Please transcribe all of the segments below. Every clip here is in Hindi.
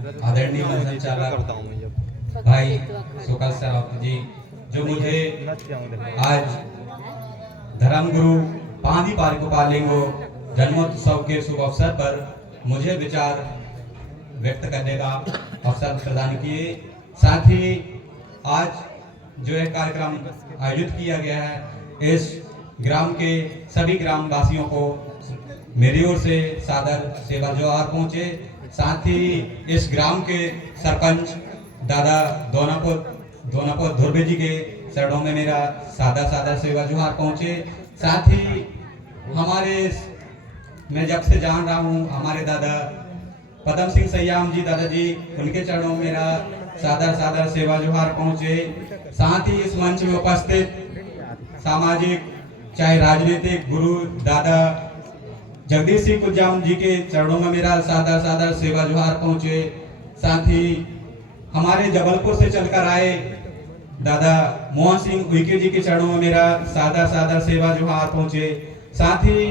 आदरणीय संचालक भाई सुकल सरावत जी, जो मुझे आज धर्मगुरु पांदी पालिंगो जन्मोत्सव के शुभ अवसर पर मुझे विचार व्यक्त करने का अवसर प्रदान किए। साथ ही आज जो है कार्यक्रम आयोजित किया गया है, इस ग्राम के सभी ग्राम वासियों को मेरी ओर से सादर सेवा जोहार पहुंचे। साथ ही इस ग्राम के सरपंच दादा दोनापुर धुर्वे जी के चरणों में मेरा सादर सेवा जोहार पहुंचे। साथ ही मैं जब से जान रहा हूं, हमारे दादा पदम सिंह सयाम जी दादाजी, उनके चरणों में मेरा सादर सेवा जोहार पहुंचे। साथ ही इस मंच में उपस्थित सामाजिक चाहे राजनीतिक गुरु दादा जगदीश सिंह कुजाम जी के चरणों में मेरा सादर सेवा जोहार पहुंचे। साथ ही हमारे जबलपुर से चलकर आए दादा मोहन सिंह उइके जी के चरणों में मेरा सादर सेवा जोहार पहुंचे। साथ ही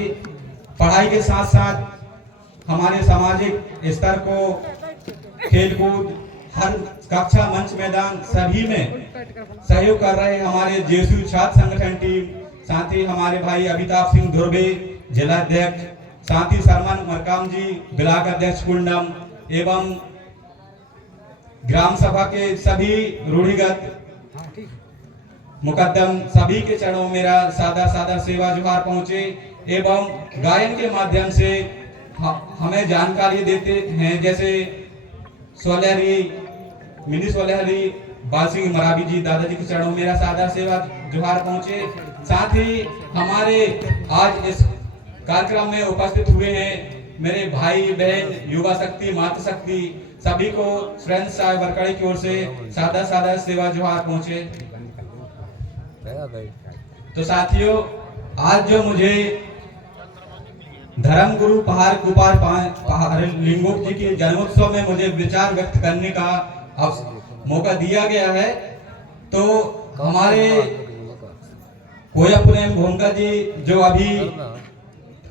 पढ़ाई के साथ साथ हमारे सामाजिक स्तर को खेलकूद हर कक्षा मंच मैदान सभी में सहयोग कर रहे हमारे जेएसयू छात्र संगठन टीम, साथ ही हमारे भाई अमिताभ सिंह धुर्वे जिला अध्यक्ष, साथ ही सरमन मरकाम जी ब्लॉक अध्यक्ष कुंडम एवं ग्राम सभा के सभी रूढ़िगत मुकद्दम सभी के चरणों में मेरा सादर सेवा जोहार पहुंचे। एवं गायन के माध्यम से हमें जानकारी देते हैं, जैसे सोलहरी मिनी सोलहरी बाल सिंह मरावी जी दादाजी के चरणों में मेरा सादर सेवा जोहार पहुंचे। साथ ही हमारे आज इस कार्यक्रम में उपस्थित हुए हैं मेरे भाई बहन युवा शक्ति मातृ शक्ति, सभी को फ्रेंड्स साहब वरकड़ी की ओर से सादर सेवा जोहार पहुंचे। तो साथियों, आज जो मुझे धर्मगुरु पहाड़ लिंगों जी के जन्मोत्सव में मुझे विचार व्यक्त करने का मौका दिया गया है, तो हमारे कोया प्रेम भोंका जी जो अभी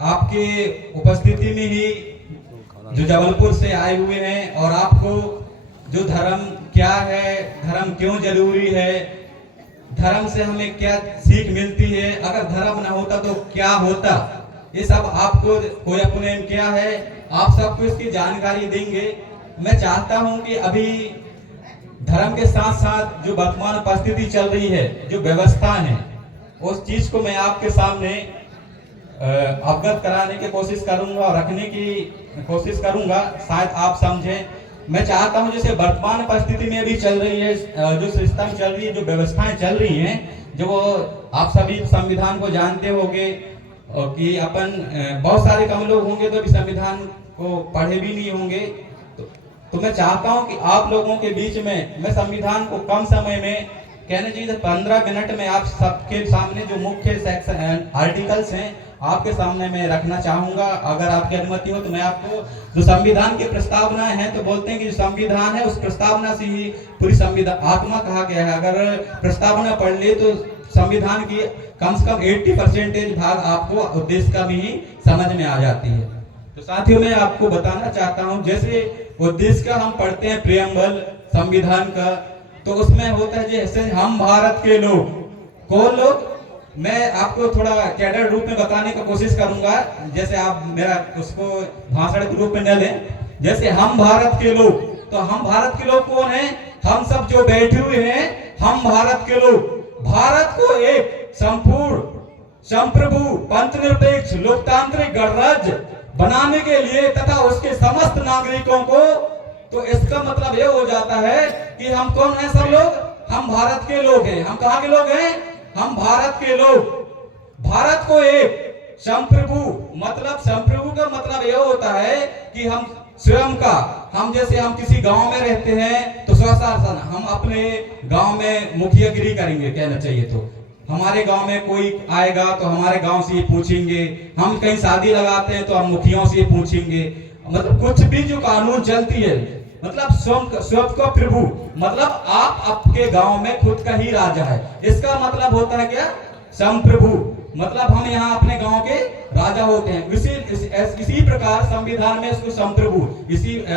आपके उपस्थिति में ही जो जबलपुर से आए हुए हैं और आपको जो धर्म क्या है, धर्म क्यों जरूरी है, धर्म से हमें क्या सीख मिलती है, अगर धर्म ना होता तो क्या होता, ये सब आपको कोई अपने क्या है, आप सबको इसकी जानकारी देंगे। मैं चाहता हूं कि अभी धर्म के साथ साथ जो वर्तमान परिस्थिति चल रही है, जो व्यवस्था है, उस चीज को मैं आपके सामने अवगत कराने की कोशिश करूंगा और रखने की कोशिश करूंगा, शायद आप समझें। मैं चाहता हूं जैसे वर्तमान परिस्थिति में भी चल रही है, जो सिस्टम चल रही है, जो व्यवस्थाएं चल रही हैं, जो आप सभी संविधान को जानते होंगे कि अपन बहुत सारे कम लोग होंगे तो भी संविधान को पढ़े भी नहीं होंगे। तो मैं चाहता हूं कि आप लोगों के बीच में मैं संविधान को कम समय में कहना चाहिए 15 मिनट में आप सबके सामने जो मुख्य सेक्शन आर्टिकल्स हैं आपके सामने मैं रखना चाहूंगा। अगर आपकी अनुमति हो तो मैं आपको जो संविधान की प्रस्तावना है, तो बोलते हैं कि जो संविधान है उस प्रस्तावना से ही पूरी संविधान आत्मा कहा गया है। अगर प्रस्तावना पढ़ ले तो संविधान की कम से कम 80% भाग आपको उद्देश्य का भी समझ में आ जाती है। तो साथियों, मैं आपको बताना चाहता हूँ, जैसे उद्देश्य का हम पढ़ते हैं प्रियम्बल संविधान का, तो उसमें होता है जैसे हम भारत के लोग, कौन लोग, मैं आपको थोड़ा कैडर रूप में बताने की कोशिश करूंगा, जैसे आप मेरा उसको भाषण के रूप में न लें। जैसे हम भारत के लोग, तो हम भारत के लोग कौन हैं? हम सब जो बैठे हुए हैं, हम भारत के लोग भारत को एक संपूर्ण संप्रभु पंचनिरपेक्ष लोकतांत्रिक गणराज्य बनाने के लिए तथा उसके समस्त नागरिकों को, तो इसका मतलब यह हो जाता है कि हम कौन हैं? सब लोग हम भारत के लोग हैं। हम कहाँ के लोग हैं? हम भारत के लोग। भारत को एक संप्रभु, मतलब संप्रभु का मतलब यह होता है कि हम स्वयं का, हम जैसे हम किसी गांव में रहते हैं तो स्वशासन, हम अपने गांव में मुखियागिरी करेंगे, कहना चाहिए तो हमारे गांव में कोई आएगा तो हमारे गांव से पूछेंगे, हम कहीं शादी लगाते हैं तो हम मुखियाओं से पूछेंगे, मतलब कुछ भी जो कानून चलती है, मतलब स्वयं का प्रभु, मतलब आप आपके गांव में खुद का ही राजा है, इसका मतलब होता है क्या? संप्रभु। मतलब हम यहाँ अपने गांव के राजा होते हैं। इसी प्रकार संविधान में इसको संप्रभु,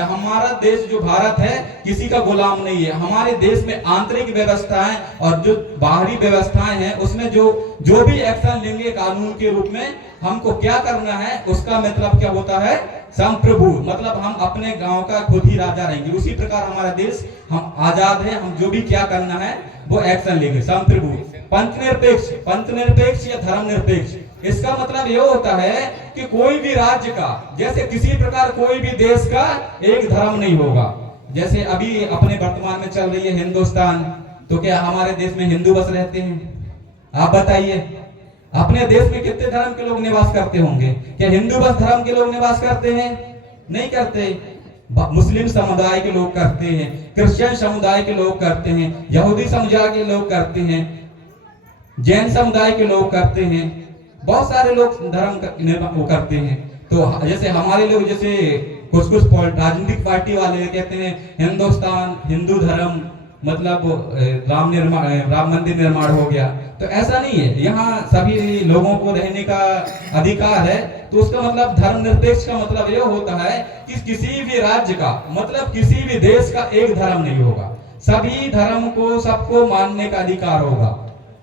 हमारा देश जो भारत है किसी का गुलाम नहीं है। हमारे देश में आंतरिक व्यवस्थाएं और जो बाहरी व्यवस्थाएं हैं उसमें जो भी एक्शन लेंगे कानून के रूप में, हमको क्या करना है उसका मतलब क्या होता है, संप्रभु, मतलब हम अपने गांव का खुद ही राजा रहेंगे। उसी प्रकार हमारा देश, हम आजाद है, हम जो भी क्या करना है वो एक्शन लेंगे, संप्रभु। पंथनिरपेक्ष या धर्मनिरपेक्ष, इसका मतलब ये होता है कि कोई भी राज्य का, जैसे किसी प्रकार कोई भी देश का एक धर्म नहीं होगा। जैसे अभी अपने वर्तमान में चल रही है हिंदुस्तान, तो क्या हमारे देश में हिंदू बस रहते हैं? आप बताइए, अपने देश में कितने धर्म के लोग निवास करते होंगे? क्या हिंदू बस धर्म के लोग निवास करते हैं? नहीं करते। मुस्लिम समुदाय के लोग करते हैं, क्रिश्चियन समुदाय के लोग करते हैं, यहूदी समुदाय के लोग करते हैं, जैन समुदाय के लोग करते हैं, बहुत सारे लोग धर्म वो करते हैं। तो जैसे हमारे लोग, जैसे कुछ राजनीतिक पार्टी वाले कहते हैं हिंदुस्तान हिंदू धर्म, मतलब राम मंदिर निर्माण हो गया। तो ऐसा नहीं है, यहाँ सभी लोगों को रहने का अधिकार है। तो उसका मतलब धर्मनिरपेक्ष का मतलब यह होता है कि किसी भी राज्य का, मतलब किसी भी देश का एक धर्म नहीं होगा, सभी धर्म को सबको मानने का अधिकार होगा,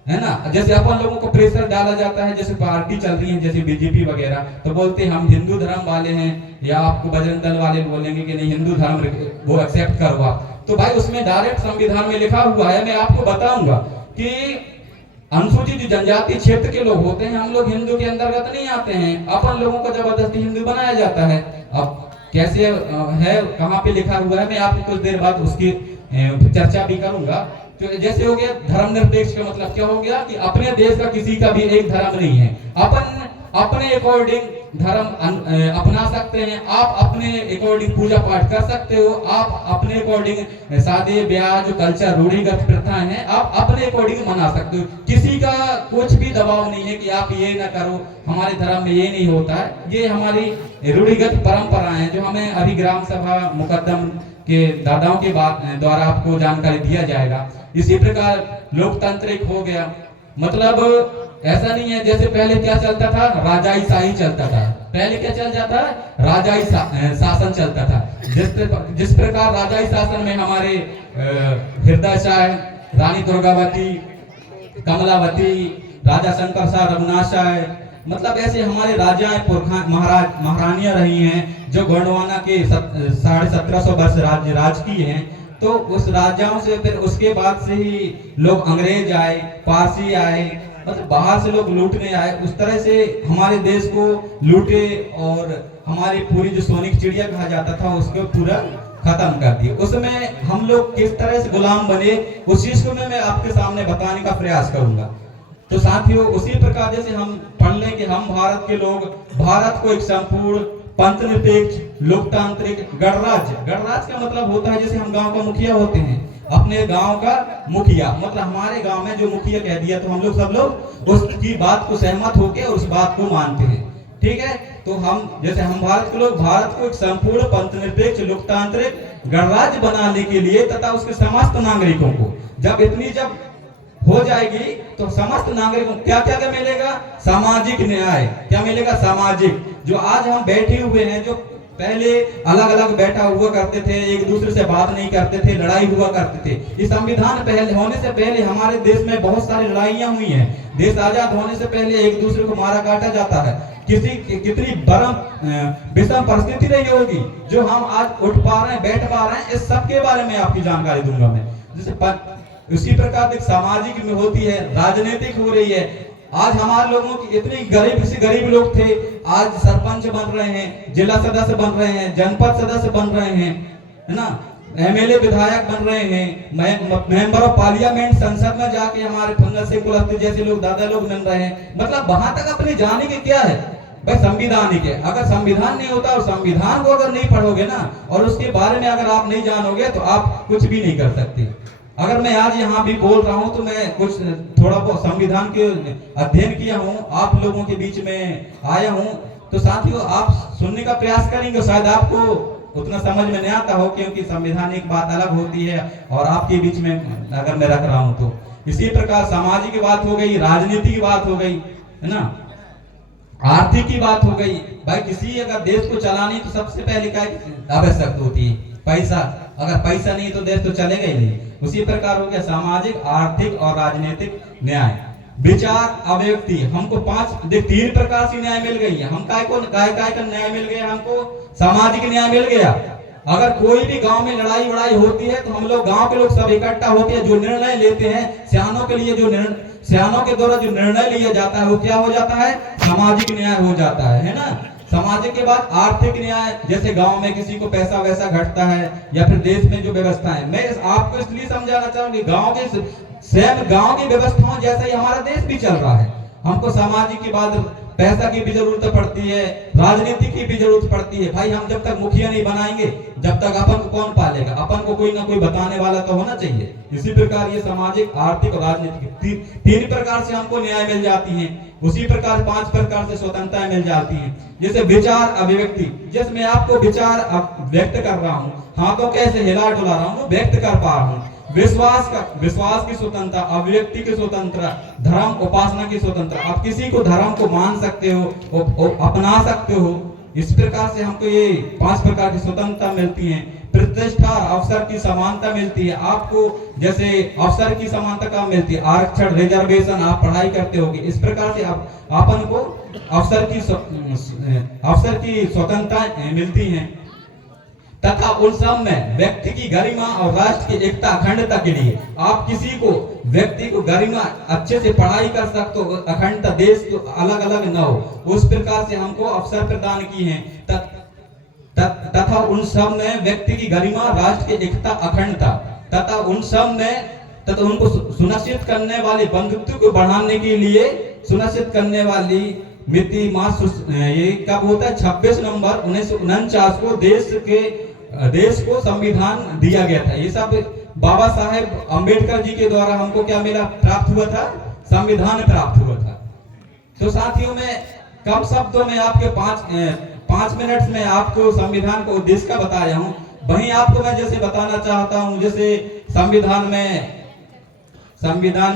है ना। जैसे अपन लोगों को प्रेशर डाला जाता है, जैसे पार्टी चल रही है जैसे बीजेपी वगैरह, तो बोलते हैं हम हिंदू धर्म वाले हैं, या आपको बजरंग दल वाले बोलेंगे कि नहीं हिंदू धर्म वो एक्सेप्ट करो आप। तो भाई उसमें डायरेक्ट संविधान में लिखा हुआ है, मैं आपको बताऊंगा कि अनुसूचित जनजाति क्षेत्र के लोग होते हैं, हम लोग हिंदू के अंतर्गत नहीं आते हैं, अपन लोगों को जबरदस्ती हिंदू बनाया जाता है। अब कैसे है, कहाँ पे लिखा हुआ है, मैं आपको कुछ देर बाद उसकी चर्चा भी करूंगा। तो जैसे हो गया धर्मनिरपेक्ष का मतलब क्या हो गया कि अपने देश का किसी का भी एक धर्म नहीं है, अपन अपने अकॉर्डिंग धर्म अपना सकते हैं, आप अपने अकॉर्डिंग पूजा पाठ कर सकते हो, आप अपने अकॉर्डिंग शादी ब्याह जो कल्चर रूढ़िगत प्रथाएं हैं आप अपने अकॉर्डिंग मना सकते हो। किसी का कुछ भी दबाव नहीं है कि आप ये ना करो, हमारे धर्म में ये नहीं होता है। ये हमारी रूढ़िगत परंपराएं हैं जो हमें अभी ग्राम सभा मुकदम के दादाओं के द्वारा आपको जानकारी दिया जाएगा। इसी प्रकार लोकतांत्रिक हो गया, मतलब ऐसा नहीं है जैसे पहले क्या चलता था, राजाई शाही चलता था। पहले क्या चल जाता है, राजाई शासन चलता था। जिस प्रकार राजाई शासन में हमारे हृदय शाह, रानी दुर्गावती, कमलावती, राजा शंकर शाह, रघुनाथ शाह, मतलब ऐसे हमारे राजाएं महाराज महारानियां रही हैं जो गोंडवाना के 1750 वर्ष राज किए हैं। तो उस राजाओं से फिर उसके बाद से ही लोग अंग्रेज आए, पारसी आए, मतलब बाहर से लोग लूटने आए, उस तरह से हमारे देश को लूटे और हमारी पूरी जो सोने की चिड़िया कहा जाता था उसको पूरा खत्म कर दिया। उसमें हम लोग किस तरह से गुलाम बने उस चीज को मैं आपके सामने बताने का प्रयास करूंगा। तो साथियों, उसी प्रकार जैसे हम पढ़ लें कि हम भारत के लोग भारत को एक संपूर्ण पंथनिरपेक्ष लोकतांत्रिक गणराज्य का मतलब होता है जैसे हम गांव का मुखिया होते हैं, अपने गांव का मुखिया, मतलब हमारे गांव में जो मुखिया कह दिया तो हम लोग सब लोग उसकी बात को सहमत होकर और उस बात को मानते हैं, ठीक है। तो हम जैसे हम भारत के लोग भारत को एक संपूर्ण पंथनिरपेक्ष लोकतांत्रिक गणराज्य बनाने के लिए तथा उसके समस्त नागरिकों को जब हो जाएगी तो समस्त नागरिकों को क्या क्या मिलेगा, सामाजिक न्याय। क्या मिलेगा, सामाजिक। जो आज हम बैठे हुए हैं, जो पहले अलग अलग बैठा हुआ करते थे, एक दूसरे से बात नहीं करते थे, लड़ाई हुआ करते थे। इस संविधान पहले होने से पहले हमारे देश में बहुत सारी लड़ाइयां हुई हैं। देश आजाद होने से पहले एक दूसरे को मारा काटा जाता है। कितनी विषम परिस्थिति रही होगी जो हम आज उठ पा रहे हैं, बैठ पा रहे हैं, इस सब के बारे में आपकी जानकारी दूंगा मैं। जैसे उसी प्रकार एक सामाजिक में होती है, राजनीतिक हो रही है। आज हमारे लोगों की इतनी गरीब लोग थे, आज सरपंच बन रहे हैं, जिला सदस्य बन रहे हैं, जनपद सदस्य बन रहे हैं, है ना, एमएलए विधायक बन रहे हैं, मेंबर ऑफ पार्लियामेंट संसद में जाके हमारे फंगल से कुलस्ते जैसे लोग दादा लोग बन रहे हैं। मतलब वहां तक अपने जाने के क्या है भाई, संविधान ही के। अगर संविधान नहीं होता और संविधान को अगर नहीं पढ़ोगे ना और उसके बारे में अगर आप नहीं जानोगे तो आप कुछ भी नहीं कर सकते। अगर मैं आज यहाँ भी बोल रहा हूँ तो मैं कुछ थोड़ा बहुत संविधान के अध्ययन किया हूँ, आप लोगों के बीच में आया हूँ, तो साथियों आप सुनने का प्रयास करेंगे, शायद आपको उतना समझ में नहीं आता हो क्योंकि संविधान एक बात अलग होती है और आपके बीच में अगर मैं रख रहा हूँ तो। इसी प्रकार सामाजिक की बात हो गई, राजनीति की बात हो गई। है ना। आर्थिक की बात हो गई, भाई किसी अगर देश को चलानी तो सबसे पहले क्या आवश्यकता होती है, पैसा। अगर पैसा नहीं तो देश तो चलेगा ही नहीं। उसी प्रकार हो गया सामाजिक, आर्थिक और राजनीतिक न्याय। विचार अभिव्यक्ति, हमको तीन प्रकार से न्याय मिल गई है। हम काय का न्याय मिल गया, हमको सामाजिक न्याय मिल गया। अगर कोई भी गांव में लड़ाई वड़ाई होती है तो हम लोग गांव के लोग सब इकट्ठा होते हैं, जो निर्णय लेते हैं सियानों के लिए, सियानों के द्वारा जो निर्णय लिया जाता है वो क्या हो जाता है, सामाजिक न्याय हो जाता है ना। सामाजिक के बाद आर्थिक न्याय, जैसे गांव में किसी को पैसा वैसा घटता है या फिर देश में जो व्यवस्था है। मैं आपको इसलिए समझाना चाहूंगी, गांव के सेम गांव की व्यवस्थाओं जैसा ही हमारा देश भी चल रहा है। हमको सामाजिक के बाद पैसा की भी जरूरत पड़ती है, राजनीति की भी जरूरत पड़ती है। भाई हम जब तक मुखिया नहीं बनाएंगे जब तक अपन को कौन पालेगा, अपन को कोई ना कोई बताने वाला तो होना चाहिए। इसी प्रकार ये सामाजिक, आर्थिक और राजनीतिक तीन प्रकार से हमको न्याय मिल जाती है। उसी प्रकार 5 प्रकार से स्वतंत्रता मिल जाती है। जैसे विचार अभिव्यक्ति, जिसमें आपको विचार व्यक्त कर रहा हूँ, हाथों कैसे हिला डुला रहा हूँ, व्यक्त कर पा रहा हूँ। विश्वास की स्वतंत्रता, अभिव्यक्ति की स्वतंत्रता, धर्म उपासना की स्वतंत्रता। आप किसी को धर्म को मान सकते हो, अपना सकते हो। इस प्रकार से हमको ये 5 प्रकार की स्वतंत्रता मिलती है। प्रतिष्ठा, अवसर की समानता मिलती है आपको। जैसे अवसर की समानता का मिलती है, आरक्षण, रिजर्वेशन, आप पढ़ाई करते होगे। इस प्रकार से अपन को अवसर की स्वतंत्रता मिलती है। तथा उन सब में व्यक्ति की गरिमा और राष्ट्र की एकता, अखंडता के लिए आप किसी को, व्यक्ति को गरिमा, अच्छे से पढ़ाई कर सकते हो, अखंडता, देश तो अलग अलग न हो, उस प्रकार से हमको अवसर प्रदान किए हैं। तथा उन सब में व्यक्ति की गरिमा, राष्ट्र की एकता, अखंडता, तथा उन सब में, तथा उनको सुनिश्चित करने वाली, बंधुत्व को बढ़ाने के लिए सुनिश्चित करने वाली मिति मास, ये कब होता है, 26 नवंबर 1949 को देश को संविधान दिया गया था। ये सब बाबा साहेब अंबेडकर जी के द्वारा हमको क्या मिला, प्राप्त हुआ था, संविधान प्राप्त हुआ था। तो साथियों, में कम शब्दों में आपके 5 मिनट में आपको संविधान को उद्देश्य का बताया हूँ। वहीं आपको मैं जैसे बताना चाहता हूँ, जैसे संविधान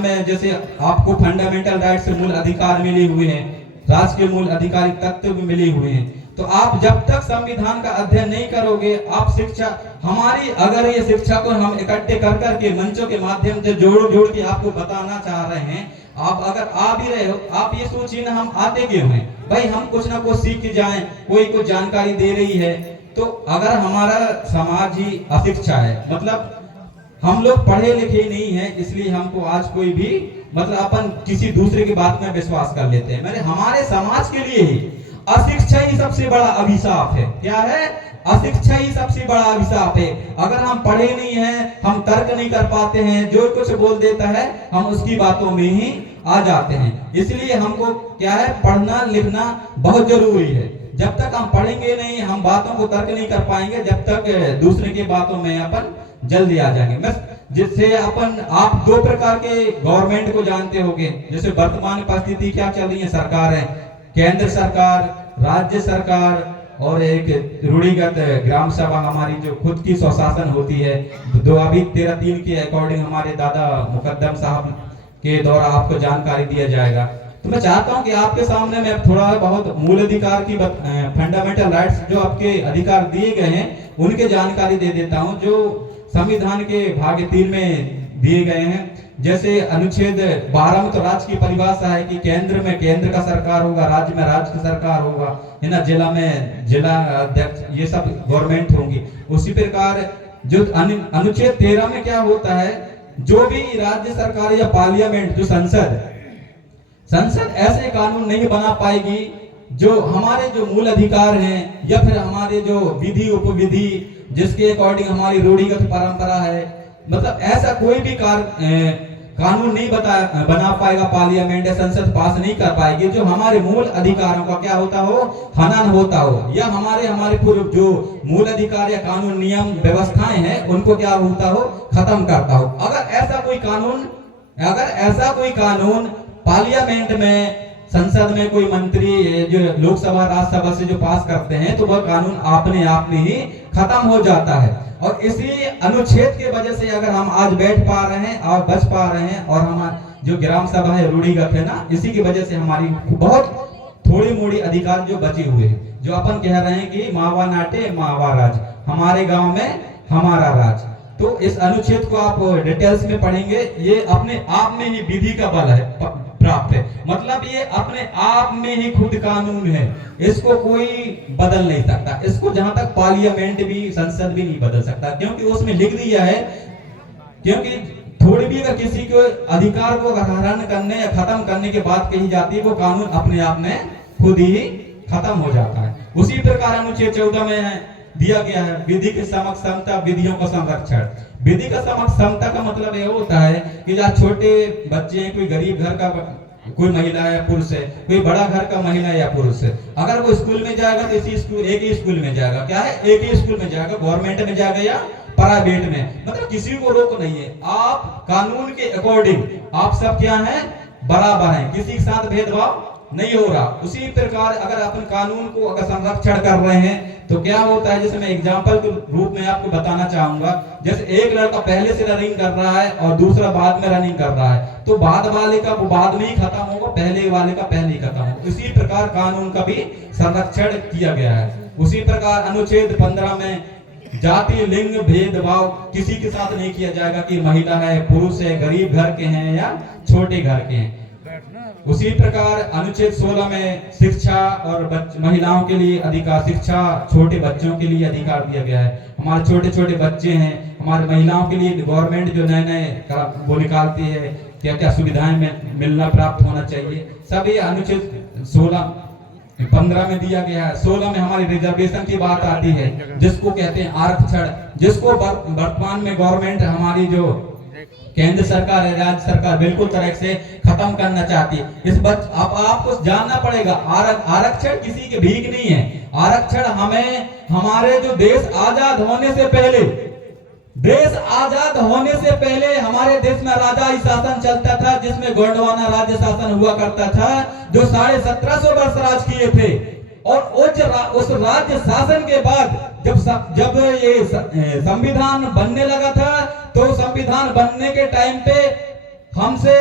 में जैसे आपको फंडामेंटल राइट्स, मूल अधिकार मिले हुए हैं, राष्ट्र के मूल अधिकारिक तत्व भी मिले हुए हैं। तो आप जब तक संविधान का अध्ययन नहीं करोगे, आप शिक्षा, हमारी अगर ये शिक्षा को हम इकट्ठे कर करके मंचों के माध्यम से जोड़ के आपको बताना चाह रहे हैं, आप अगर आ भी रहे हो, आप ये सोचिए ना, हम आते क्यों हैं भाई, हम कुछ ना कुछ सीख के जाएं, कोई कुछ जानकारी दे रही है। तो अगर हमारा समाज ही अशिक्षा है, मतलब हम लोग पढ़े लिखे नहीं है, इसलिए हमको आज कोई भी, मतलब अपन किसी दूसरे की बात में विश्वास कर लेते हैं। मैंने हमारे समाज के लिए ही अशिक्षा ही सबसे बड़ा अभिशाप है। क्या है? अशिक्षा ही सबसे बड़ा अभिशाप है। अगर हम पढ़े नहीं हैं, हम तर्क नहीं कर पाते हैं, जो कुछ बोल देता है हम उसकी बातों में ही आ जाते हैं। इसलिए हमको क्या है, पढ़ना लिखना बहुत जरूरी है। जब तक हम पढ़ेंगे नहीं, हम बातों को तर्क नहीं कर पाएंगे, जब तक दूसरे की बातों में अपन जल्दी आ जाएंगे। बस जिससे आप 2 प्रकार के गवर्नमेंट को जानते होंगे। जैसे वर्तमान परिस्थिति क्या चल रही है, सरकार है, केंद्र सरकार, राज्य सरकार, और एक रूढ़िगत ग्राम सभा, हमारी जो खुद की स्वशासन होती है। 2013-3 के अकॉर्डिंग हमारे दादा मुकद्दम साहब के द्वारा आपको जानकारी दिया जाएगा। तो मैं चाहता हूं कि आपके सामने मैं थोड़ा बहुत मूल अधिकार की, फंडामेंटल राइट्स, जो आपके अधिकार दिए गए हैं उनके जानकारी दे देता हूं, जो संविधान के भाग 3 में दिए गए हैं। जैसे अनुच्छेद 12 में तो राज्य की परिभाषा है कि केंद्र में केंद्र का सरकार होगा, राज्य में राज्य की सरकार होगा, है ना, जिला में जिला अध्यक्ष, ये सब गवर्नमेंट होंगी। उसी प्रकार जो अनुच्छेद 13 में क्या होता है, जो भी राज्य सरकार या पार्लियामेंट, जो संसद ऐसे कानून नहीं बना पाएगी जो हमारे जो मूल अधिकार हैं, या फिर हमारे जो विधि उपविधि, जिसके अकॉर्डिंग हमारी रूढ़िगत परंपरा है, मतलब ऐसा कोई भी कानून नहीं बना पाएगा पार्लियामेंट या संसद, पास नहीं कर पाएगी जो हमारे मूल अधिकारों का क्या होता हो, हनन होता हो, या हमारे पूर्व जो मूल अधिकार या कानून नियम व्यवस्थाएं हैं उनको क्या होता हो, खत्म करता हो। अगर ऐसा कोई कानून पार्लियामेंट में, संसद में कोई मंत्री जो लोकसभा राज्यसभा से जो पास करते हैं, तो वह कानून अपने आप में ही खत्म हो जाता है। और इसी अनुच्छेद के वजह से अगर हम आज बैठ पा रहे हैं और बच पा रहे हैं, और जो ग्राम सभा है रूढ़िगत है ना, इसी की वजह से हमारी बहुत थोड़ी मोड़ी अधिकार जो बचे हुए हैं। जो अपन कह रहे हैं कि मावा नाटे मावा राज, हमारे गांव में हमारा राज। तो इस अनुच्छेद को आप डिटेल्स में पढ़ेंगे, ये अपने आप में ही विधि का बल है प्राप्त है, मतलब ये अपने आप में ही खुद कानून है, इसको कोई बदल नहीं सकता। इसको जहां तक पार्लियामेंट भी, संसद भी नहीं बदल सकता, क्योंकि उसमें लिख दिया है। क्योंकि थोड़ी भी अगर किसी के अधिकार को हरण करने या खत्म करने की बात कही जाती है, वो कानून अपने आप में खुद ही खत्म हो जाता है। उसी प्रकार अनुच्छेद 14 में है दिया गया है विधि के समक्ष समता, विधियों का संरक्षण। विधि का समक्ष समता का मतलब ये होता है कि जहाँ छोटे बच्चे हैं, कोई गरीब घर का कोई महिला या पुरुष है, कोई बड़ा घर का महिला या पुरुष है, अगर वो स्कूल में जाएगा तो इसी स्कूल, एक ही स्कूल में जाएगा। क्या है? एक ही स्कूल में जाएगा, गवर्नमेंट में जाएगा या प्राइवेट में, मतलब किसी को रोक नहीं है। आप कानून के अकॉर्डिंग आप सब क्या हैं? बराबर हैं, किसी के साथ भेदभाव नहीं हो रहा। उसी प्रकार अगर अपन कानून को अगर संरक्षण कर रहे हैं तो क्या होता है, जैसे मैं एग्जांपल के रूप में आपको बताना चाहूंगा। जैसे एक लड़का पहले से रनिंग कर रहा है और दूसरा बाद में रनिंग कर रहा है, तो बाद वाले का वो बाद में ही खत्म होगा, पहले वाले का पहले ही खत्म होगा। इसी प्रकार कानून का भी संरक्षण किया गया है। उसी प्रकार अनुच्छेद 15 में जाति लिंग भेदभाव किसी के साथ नहीं किया जाएगा कि महिला है, पुरुष है, गरीब घर के हैं या छोटे घर के हैं। उसी प्रकार अनुच्छेद 16 में शिक्षा और महिलाओं के लिए अधिकार, शिक्षा छोटे बच्चों के लिए अधिकार दिया गया है। हमारे छोटे छोटे बच्चे हैं, हमारी महिलाओं के लिए गवर्नमेंट जो नए नए वो निकालती है, क्या क्या सुविधाएं मिलना प्राप्त होना चाहिए, सब ये अनुच्छेद 15 में दिया गया है। 16 में हमारी रिजर्वेशन की बात आती है, जिसको कहते हैं आरक्षण, जिसको वर्तमान में गवर्नमेंट हमारी जो केंद्र सरकार है, राज्य सरकार बिल्कुल तरह से खत्म करना चाहती है। इस बात आपको जानना पड़ेगा, आरक्षण किसी के भीख नहीं है। आरक्षण हमें हमारे जो देश आजाद होने से पहले, देश आजाद होने से पहले हमारे देश में राजाई शासन चलता था, जिसमें गोंडवाना राज्य शासन हुआ करता था, जो 1750 वर्ष राज किए थे। और उस राज्य शासन के बाद जब ये संविधान बनने लगा था, तो संविधान बनने के टाइम पे हमसे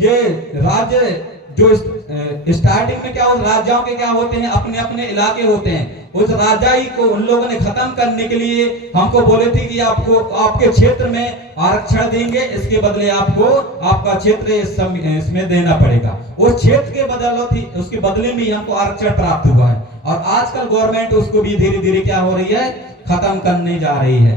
ये राज्य जो स्टार्टिंग में क्या हो, राज्यों के क्या होते हैं, अपने अपने इलाके होते हैं, उस राजाई को उन लोगों ने खत्म करने के लिए हमको बोले थे कि आपको आपके क्षेत्र में आरक्षण देंगे, इसके बदले आपको आपका क्षेत्र इसमें देना पड़ेगा। उस क्षेत्र के बदौलत उसके बदले में हमको आरक्षण प्राप्त हुआ है। और आजकल गवर्नमेंट उसको भी धीरे धीरे क्या हो रही है, खत्म करने जा रही है।